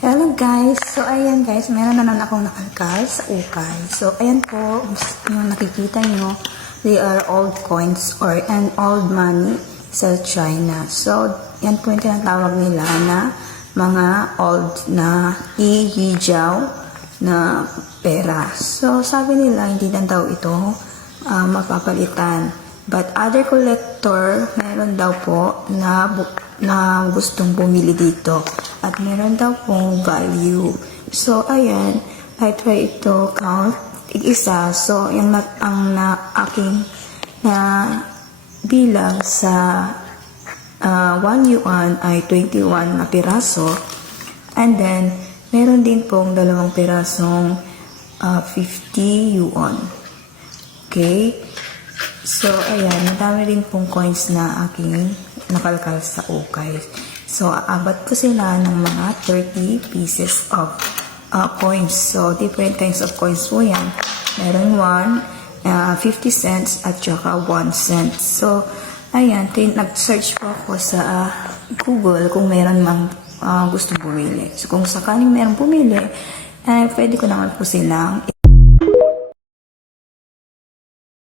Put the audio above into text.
Hello guys! So ayan guys, meron na naman akong nakalkal sa ukay. So ayan po, yung nakikita nyo, they are old coins or an old money sa China. So yan po yung tinatawag nila na mga old na iyijiao na pera. So sabi nila hindi na daw ito mapapalitan. But other collector, meron daw po na gustong bumili dito. At meron daw pong value. So, ayan, I try ito count isa. So, yung aking na bilang sa 1 yuan ay 21 na piraso. And then, meron din pong 2 pirasong 50 yuan. Okay? So, ayan, madami rin pong coins na aking nakalkal sa ukay. So, aabot ko sila ng mga 30 pieces of coins. So, different kinds of coins po yan. Meron 50 cents at saka 1 cent. So, ayan, nag-search po ako sa Google kung meron mang gusto bumili. So, kung sakaling meron pumili, pwede ko naman po silang